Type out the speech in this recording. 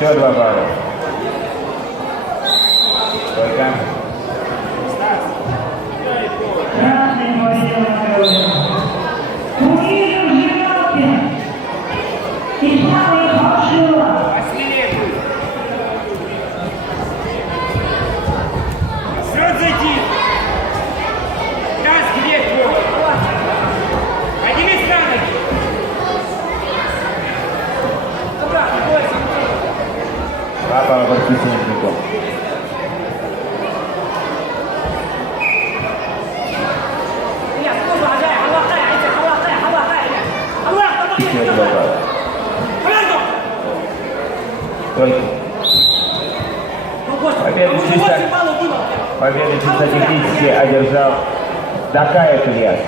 Еще 2 балла. Только. Красный победил Анатолий. Турнир Жигалкин. И самый Хашилов. Сразу зайди. Газ где твой? Один из ранок. Папа Баркисенников. Еще 2 балла. Только. Победу чисто технически одержал Дакаев Ильяс.